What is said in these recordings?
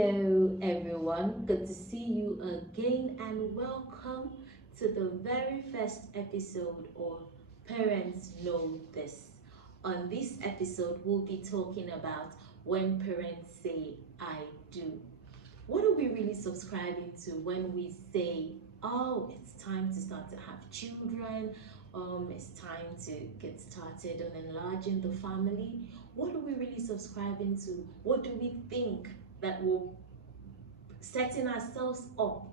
Hello everyone, good to see you again and welcome to the very first episode of Parents Know This. On this episode, we'll be talking about when parents say I do. What are we really subscribing to when we say, oh, it's time to start to have children, it's time to get started on enlarging the family? What are we really subscribing to? What do we think that will setting ourselves up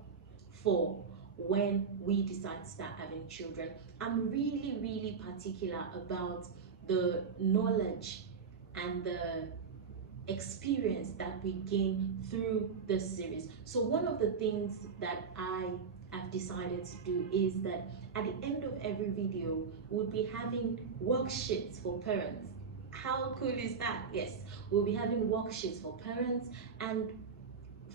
for when we decide to start having children? I'm really particular about the knowledge and the experience that we gain through this series. So one of the things that I have decided to do is that at the end of every video we'll be having worksheets for parents. How cool is that? Yes, we'll be having worksheets for parents and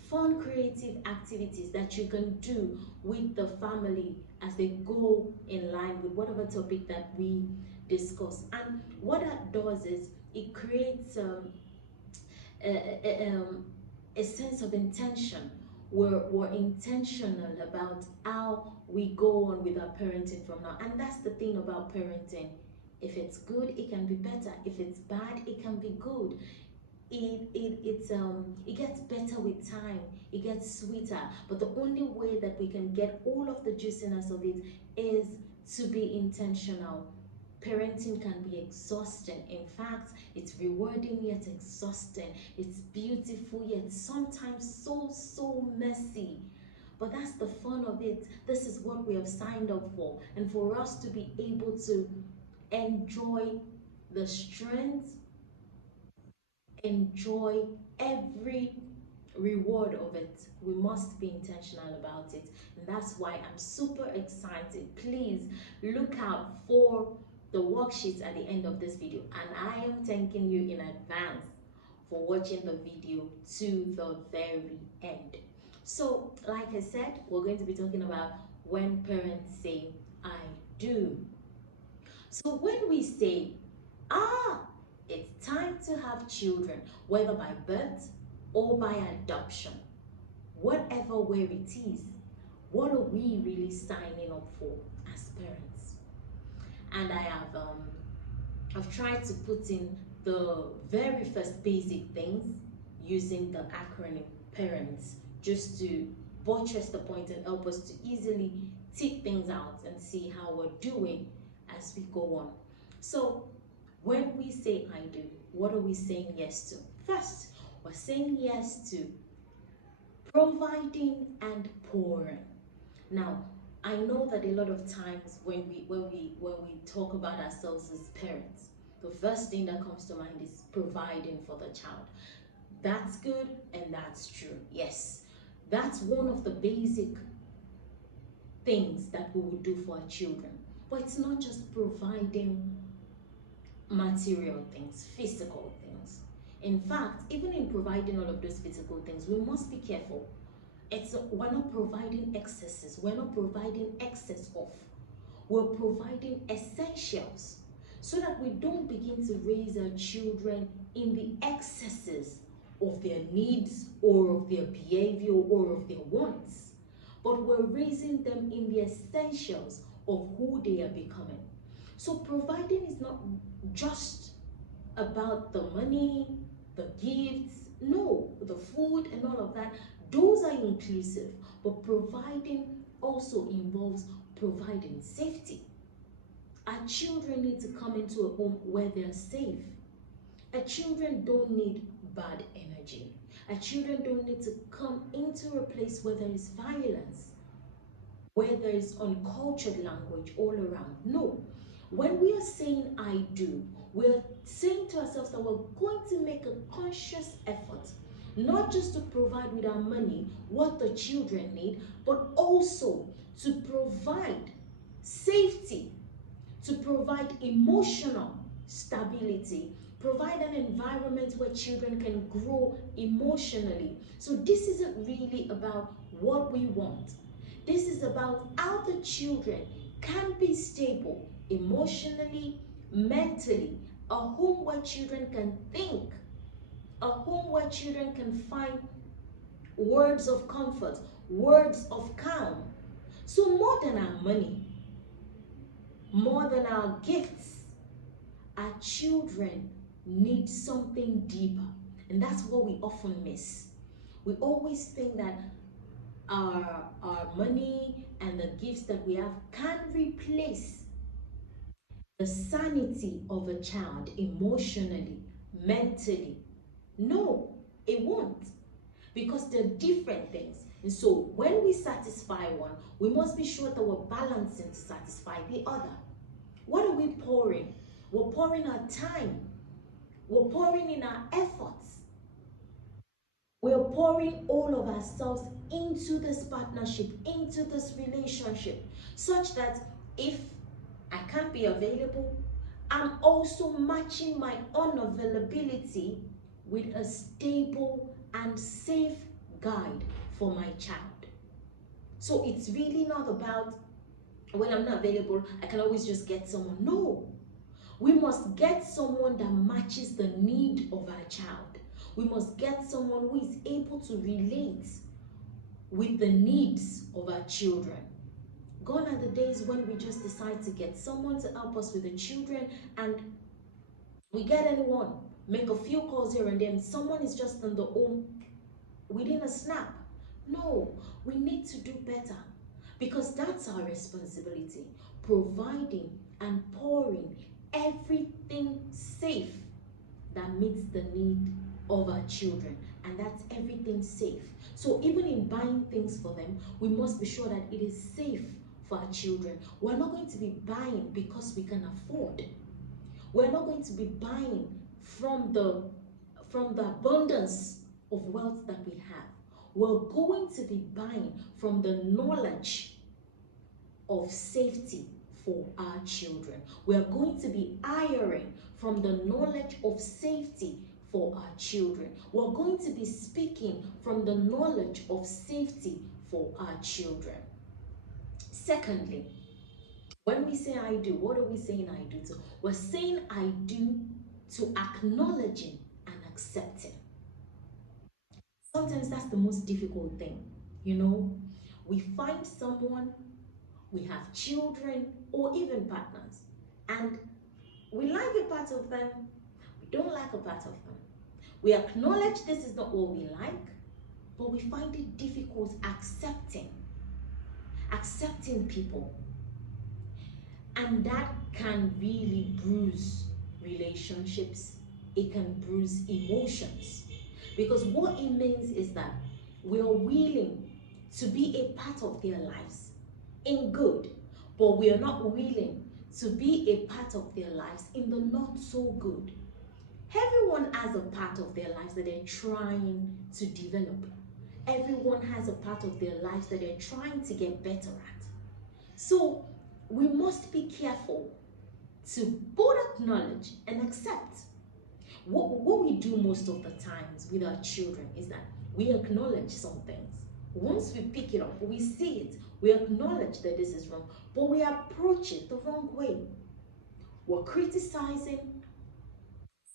fun creative activities that you can do with the family as they go in line with whatever topic that we discuss. And what that does is it creates a sense of intention. We're intentional about how we go on with our parenting from now. And that's the thing about parenting. If it's good, it can be better. If it's bad, it can be good. It gets better with time. It gets sweeter. But the only way that we can get all of the juiciness of it is to be intentional. Parenting can be exhausting. In fact, it's rewarding yet exhausting. It's beautiful yet sometimes so messy. But that's the fun of it. This is what we have signed up for. And for us to be able to enjoy the strength, enjoy every reward of it, we must be intentional about it. And that's why I'm super excited. Please look out for the worksheets at the end of this video, and I am thanking you in advance for watching the video to the very end. So like I said, we're going to be talking about when parents say I do. So when we say it's time to have children, whether by birth or by adoption, whatever way it is, what are we really signing up for as parents? And I've tried to put in the very first basic things using the acronym PARENTS, just to buttress the point and help us to easily tick things out and see how we're doing as we go on. So when we say I do, what are we saying yes to? First, we're saying yes to providing and pouring. Now, I know that a lot of times when we talk about ourselves as parents, the first thing that comes to mind is providing for the child. That's good and that's true. Yes, that's one of the basic things that we would do for our children. But it's not just providing material things, physical things. In fact, even in providing all of those physical things, we must be careful. We're not providing excesses. We're not providing excess of. We're providing essentials so that we don't begin to raise our children in the excesses of their needs or of their behavior or of their wants. But we're raising them in the essentials of who they are becoming. So providing is not just about the money, the gifts, no, the food and all of that. Those are inclusive, but providing also involves providing safety. Our children need to come into a home where they're safe. Our children don't need bad energy. Our children don't need to come into a place where there is violence, where there is uncultured language all around. No. When we are saying I do, we're saying to ourselves that we're going to make a conscious effort, not just to provide with our money what the children need, but also to provide safety, to provide emotional stability, provide an environment where children can grow emotionally. So this isn't really about what we want. This is about how the children can be stable emotionally, mentally, a home where children can think, a home where children can find words of comfort, words of calm. So more than our money, more than our gifts, our children need something deeper. And that's what we often miss. We always think that our money and the gifts that we have can replace the sanity of a child emotionally, mentally. No, it won't, because they're different things. And so when we satisfy one, we must be sure that we're balancing to satisfy the other. What are we pouring? We're pouring our time. We're pouring in our efforts. We're pouring all of ourselves into this partnership, into this relationship, such that if I can't be available, I'm also matching my unavailability with a stable and safe guide for my child. So it's really not about when I'm not available, I can always just get someone. No, we must get someone that matches the need of our child. We must get someone who is able to relate with the needs of our children. Gone are the days when we just decide to get someone to help us with the children and we get anyone, make a few calls here and then, someone is just in the home within a snap. No, we need to do better, because that's our responsibility, providing and pouring everything safe that meets the need of our children, and that's everything safe. So even in buying things for them, we must be sure that it is safe for our children. We're not going to be buying because we can afford. We're not going to be buying from the abundance of wealth that we have. We're going to be buying from the knowledge of safety for our children. We're going to be hiring from the knowledge of safety for our children. We're going to be speaking from the knowledge of safety for our children. Secondly, when we say I do, what are we saying I do to? We're saying I do to acknowledging and accepting. Sometimes that's the most difficult thing. You know, we find someone, we have children or even partners, and we like a part of them, we don't like a part of them. We acknowledge this is not what we like, but we find it difficult accepting people. And that can really bruise relationships. It can bruise emotions. Because what it means is that we are willing to be a part of their lives in good, but we are not willing to be a part of their lives in the not so good. Everyone has a part of their lives that they're trying to develop. Everyone has a part of their lives that they're trying to get better at. So we must be careful to both acknowledge and accept. What we do most of the times with our children is that we acknowledge some things. Once we pick it up, we see it, we acknowledge that this is wrong, but we approach it the wrong way. We're criticizing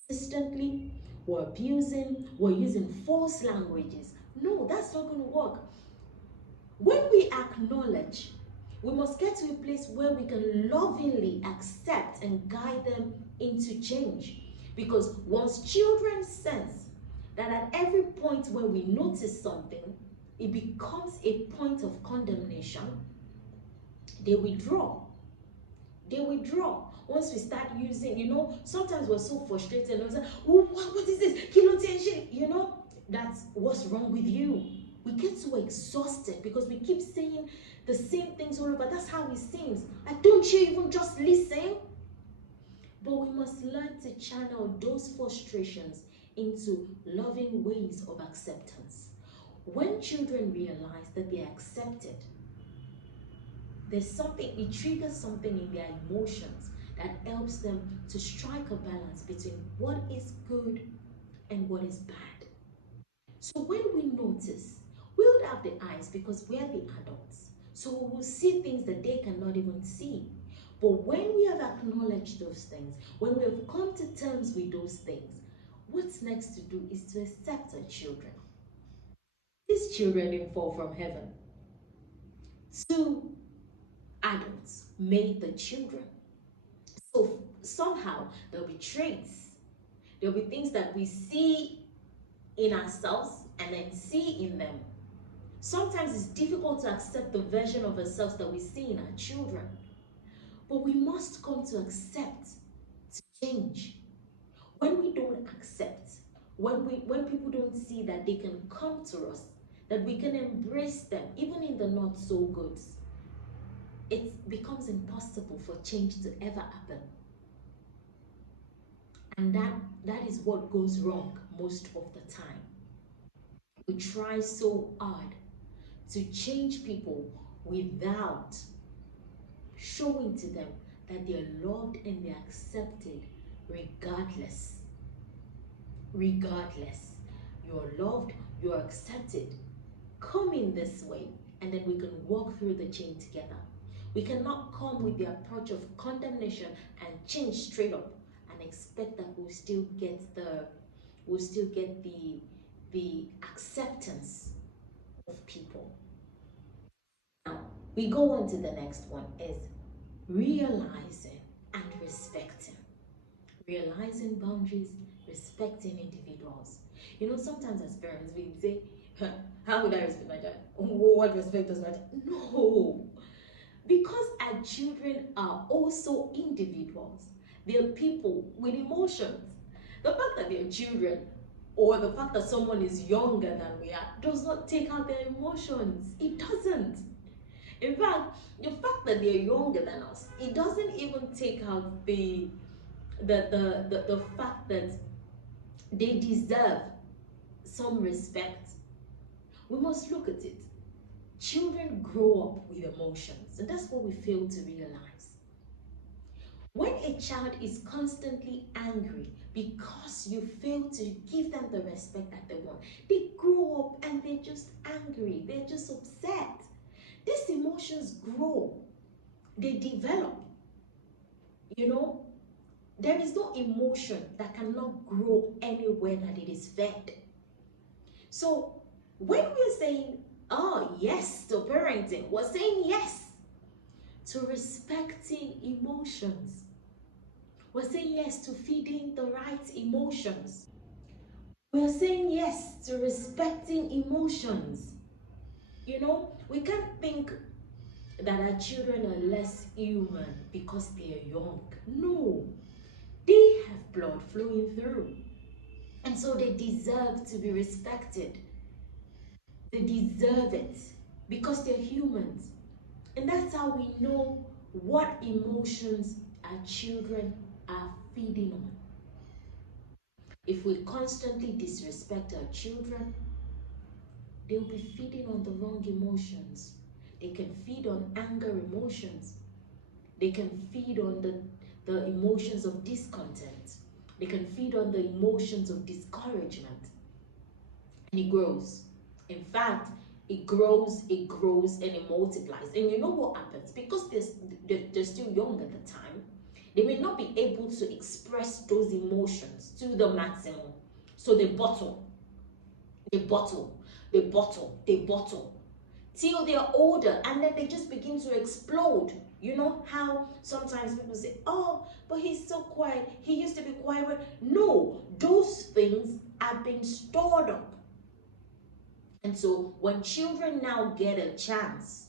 consistently, we're abusing, we're using false languages. No, that's not going to work. When we acknowledge, we must get to a place where we can lovingly accept and guide them into change. Because once children sense that at every point where we notice something, it becomes a point of condemnation, they withdraw. They withdraw. Once we start using, sometimes we're so frustrated and we say, oh, what is this? Kilo tension, that's what's wrong with you. We get so exhausted because we keep saying the same things all over. That's how it seems. Like, don't you even just listen? But we must learn to channel those frustrations into loving ways of acceptance. When children realize that they're accepted, there's something, it triggers something in their emotions that helps them to strike a balance between what is good and what is bad. So when we notice, we'll have the eyes because we are the adults. So we will see things that they cannot even see. But when we have acknowledged those things, when we have come to terms with those things, what's next to do is to accept our children. These children didn't fall from heaven. Two adults made the children. So somehow there'll be traits, there'll be things that we see in ourselves and then see in them. Sometimes it's difficult to accept the version of ourselves that we see in our children, but we must come to accept to change. When we don't accept, when people don't see that they can come to us, that we can embrace them, even in the not so goods, it becomes impossible for change to ever happen. And that is what goes wrong most of the time. We try so hard to change people without showing to them that they're loved and they're accepted regardless. Regardless. You're loved, you're accepted. Come in this way, and then we can walk through the chain together. We cannot come with the approach of condemnation and change straight up and expect that we'll still get the acceptance of people. Now, we go on to the next one is realizing and respecting. Realizing boundaries, respecting individuals. You know, sometimes as parents, we say, how would I respect my child? What respect does not? No. Because our children are also individuals. They are people with emotions. The fact that they're children or the fact that someone is younger than we are does not take out their emotions. It doesn't. In fact, the fact that they're younger than us, it doesn't even take out the fact that they deserve some respect. We must look at it. Children grow up with emotions, and that's what we fail to realize. When a child is constantly angry because you fail to give them the respect that they want, they grow up and they're just angry, they're just upset. These emotions grow, they develop. You know, there is no emotion that cannot grow anywhere that it is fed. So when we're saying, oh, yes to parenting, we're saying yes to respecting emotions. We're saying yes to feeding the right emotions. We're saying yes to respecting emotions. You know, we can't think that our children are less human because they are young. No, they have blood flowing through. And so they deserve to be respected. They deserve it because they're humans. And that's how we know what emotions our children are feeding on. If we constantly disrespect our children, they'll be feeding on the wrong emotions. They can feed on anger emotions. They can feed on the emotions of discontent. They can feed on the emotions of discouragement. And it grows. In fact, it grows, and it multiplies. And you know what happens? Because they're still young at the time, they may not be able to express those emotions to the maximum. So they bottle, they bottle, they bottle, they bottle till they're older, and then they just begin to explode. You know how sometimes people say, oh, but he's so quiet, he used to be quiet. No, those things have been stored up. And so when children now get a chance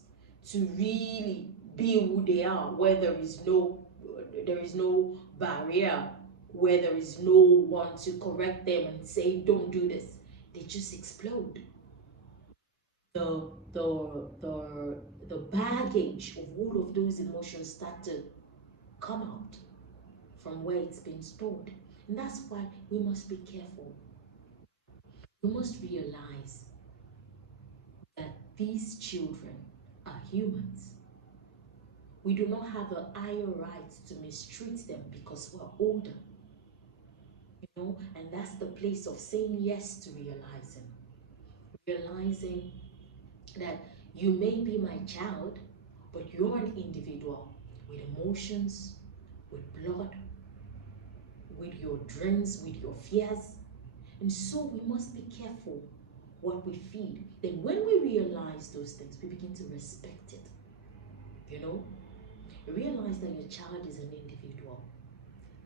to really be who they are, where there is no barrier, where there is no one to correct them and say, don't do this, they just explode. The baggage of all of those emotions start to come out from where it's been stored. And that's why we must be careful. We must realize that these children are humans. We do not have a higher right to mistreat them because we're older. You know, and that's the place of saying yes to realizing. Realizing that you may be my child, but you're an individual with emotions, with blood, with your dreams, with your fears. And so we must be careful what we feed. Then when we realize those things, we begin to respect it. You know, realize that your child is an individual.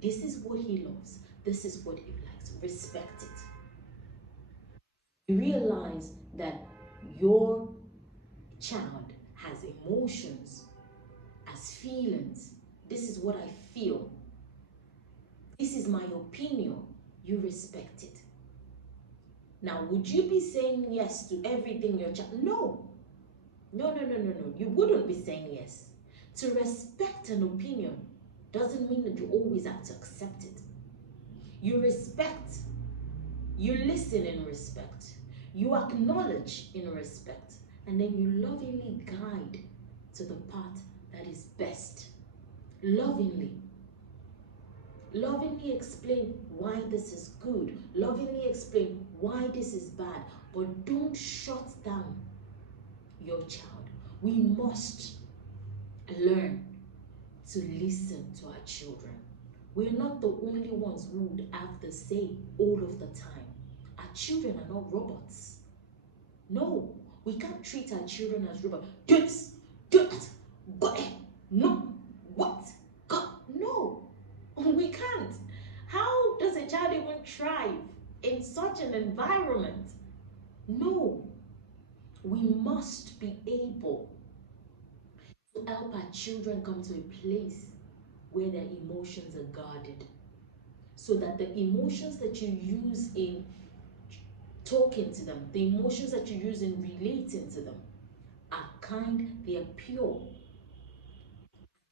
This is what he loves. This is what he likes. Respect it. You realize that your child has emotions, has feelings. This is what I feel. This is my opinion. You respect it. Now, would you be saying yes to everything your child? No. No. You wouldn't be saying yes. To respect an opinion doesn't mean that you always have to accept it. You respect, you listen in respect, you acknowledge in respect, and then you lovingly guide to the path that is best. Lovingly. Lovingly explain why this is good. Lovingly explain why this is bad. But don't shut down your child. We must learn to listen to our children. We're not the only ones who would have the say all of the time. Our children are not robots. No, we can't treat our children as robots. Do this, do that, go there, no, what, go, no, we can't. How does a child even thrive in such an environment? No, we must be able to help our children come to a place where their emotions are guarded, so that the emotions that you use in talking to them, the emotions that you use in relating to them, are kind, they are pure.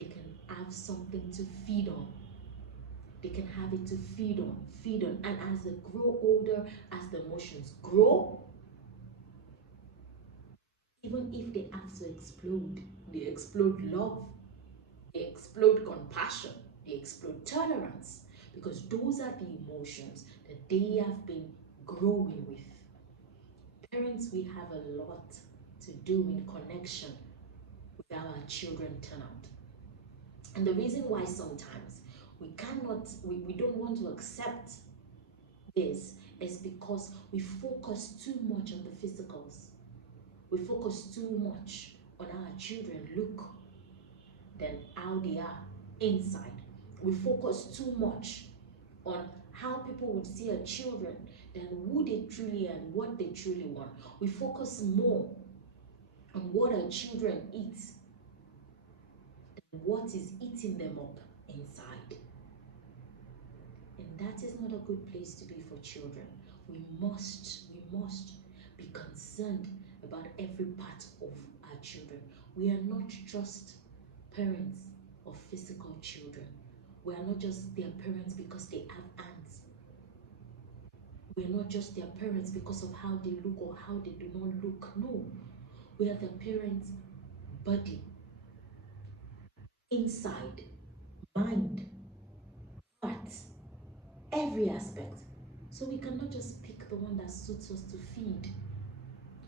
They can have something to feed on. They can have it to feed on. And as they grow older, as the emotions grow, even if they have to explode, they explode love, they explode compassion, they explode tolerance, because those are the emotions that they have been growing with. Parents, we have a lot to do in connection with how our children turn out. And the reason why sometimes we don't want to accept this is because we focus too much on the physicals. We focus too much on how our children look than how they are inside. We focus too much on how people would see our children than who they truly are and what they truly want. We focus more on what our children eat than what is eating them up inside. And that is not a good place to be for children. We must be concerned about every part of our children. We are not just parents of physical children. We are not just their parents because they have hands. We are not just their parents because of how they look or how they do not look. No, we are their parents' body, inside, mind, heart, every aspect. So we cannot just pick the one that suits us to feed.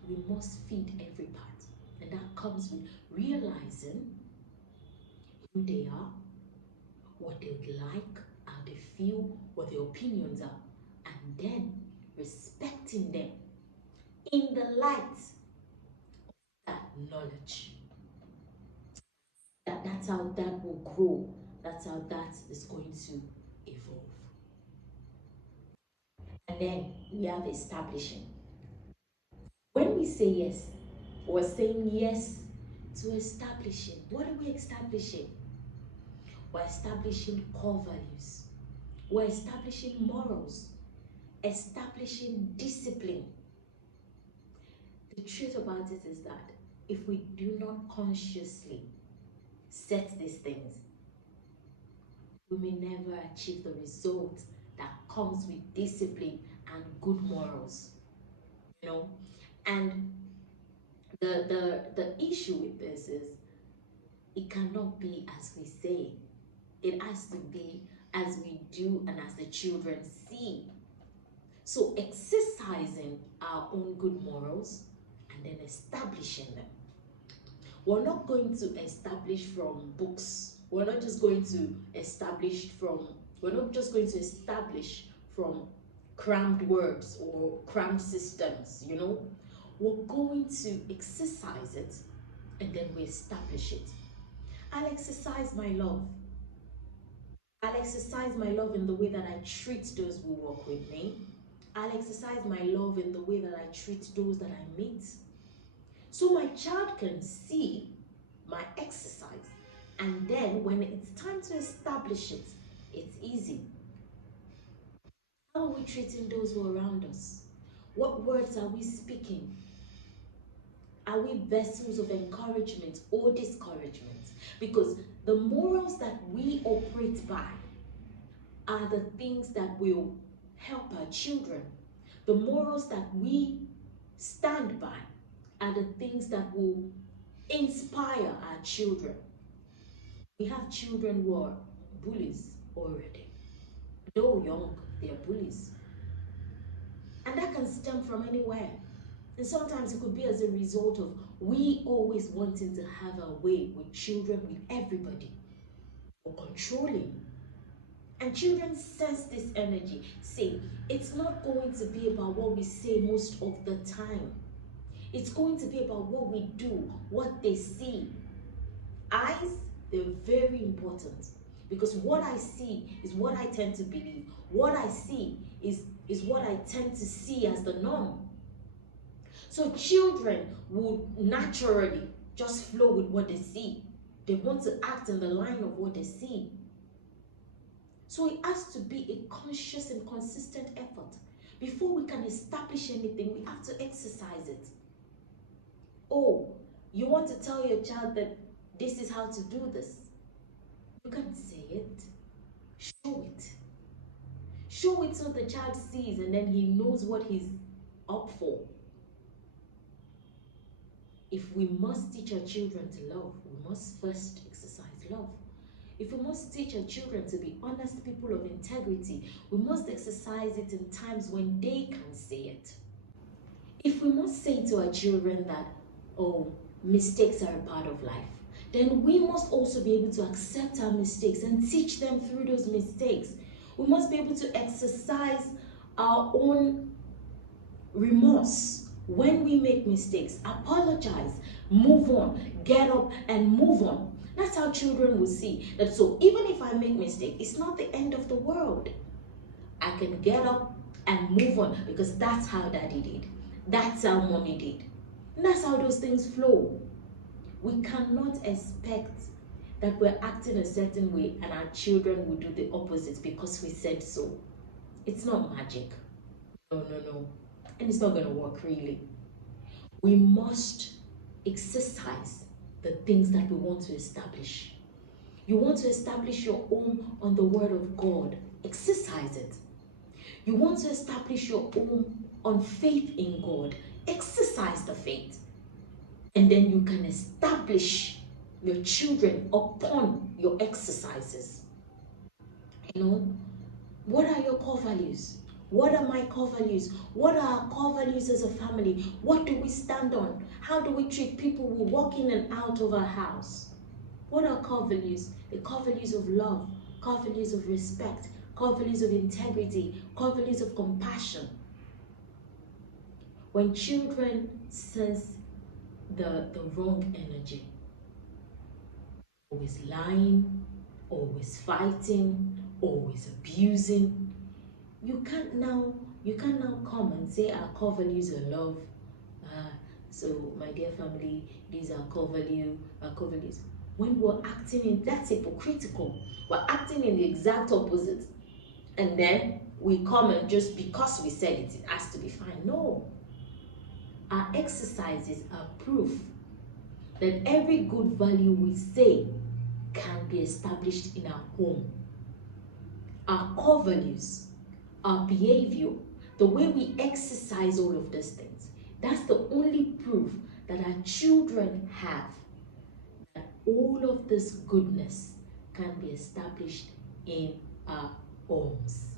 We must feed every part. And that comes with realizing who they are, what they would like, how they feel, what their opinions are, and then respecting them in the light of that knowledge. That's how that will grow. That's how that is going to evolve. And then we have establishing. When we say yes, we're saying yes to establishing. What are we establishing? We're establishing core values. We're establishing morals, establishing discipline. The truth about it is that if we do not consciously set these things, we may never achieve the result that comes with discipline and good morals. You know, and the issue with this is it cannot be as we say. It has to be as we do and as the children see. So exercising our own good morals and then establishing them. We're not going to establish from books. We're not just going to establish from crammed words or crammed systems, we're going to exercise it, and then we establish it. I'll exercise my love. I'll exercise my love in the way that I treat those who work with me. I'll exercise my love in the way that I treat those that I meet. So my child can see my exercise. And then when it's time to establish it, it's easy. How are we treating those who are around us? What words are we speaking? Are we vessels of encouragement or discouragement? Because the morals that we operate by are the things that will help our children. The morals that we stand by are the things that will inspire our children. We have children who are bullies already. Though young, they are bullies. And that can stem from anywhere. And sometimes it could be as a result of we always wanting to have our way with children, with everybody, or controlling. And children sense this energy. See, it's not going to be about what we say most of the time. It's going to be about what we do, what they see. Eyes, they're very important, because what I see is what I tend to believe. What I see is what I tend to see as the norm. So children would naturally just flow with what they see. They want to act in the line of what they see. So it has to be a conscious and consistent effort. Before we can establish anything, we have to exercise it. Oh, you want to tell your child that this is how to do this? You can say it. Show it. Show it so the child sees, and then he knows what he's up for. If we must teach our children to love, we must first exercise love. If we must teach our children to be honest people of integrity, we must exercise it in times when they can say it. If we must say to our children that, oh, mistakes are a part of life, then we must also be able to accept our mistakes and teach them through those mistakes. We must be able to exercise our own remorse when we make mistakes. Apologize, move on, get up and move on. That's how children will see that. So even if I make mistake, it's not the end of the world. I can get up and move on, because that's how daddy did. That's how mommy did. And that's how those things flow. We cannot expect that we're acting a certain way and our children will do the opposite because we said so. It's not magic. No. And it's not going to work, really. We must exercise the things that we want to establish. You want to establish your own on the word of God. Exercise it. You want to establish your own on faith in God. Exercise the faith. And then you can establish your children upon your exercises. What are your core values? What are my core values? What are our core values as a family? What do we stand on? How do we treat people who walk in and out of our house? What are core values? The core values of love, core values of respect, core values of integrity, core values of compassion. When children sense the wrong energy, always lying, always fighting, always abusing, you can't now come and say our core values are love. So my dear family, these are core values. When we're acting in, that's hypocritical. We're acting in the exact opposite. And then we come and just because we said it, it has to be fine. No. Our exercises are proof that every good value we say can be established in our home. Our core values, our behavior, the way we exercise all of these things, that's the only proof that our children have that all of this goodness can be established in our homes.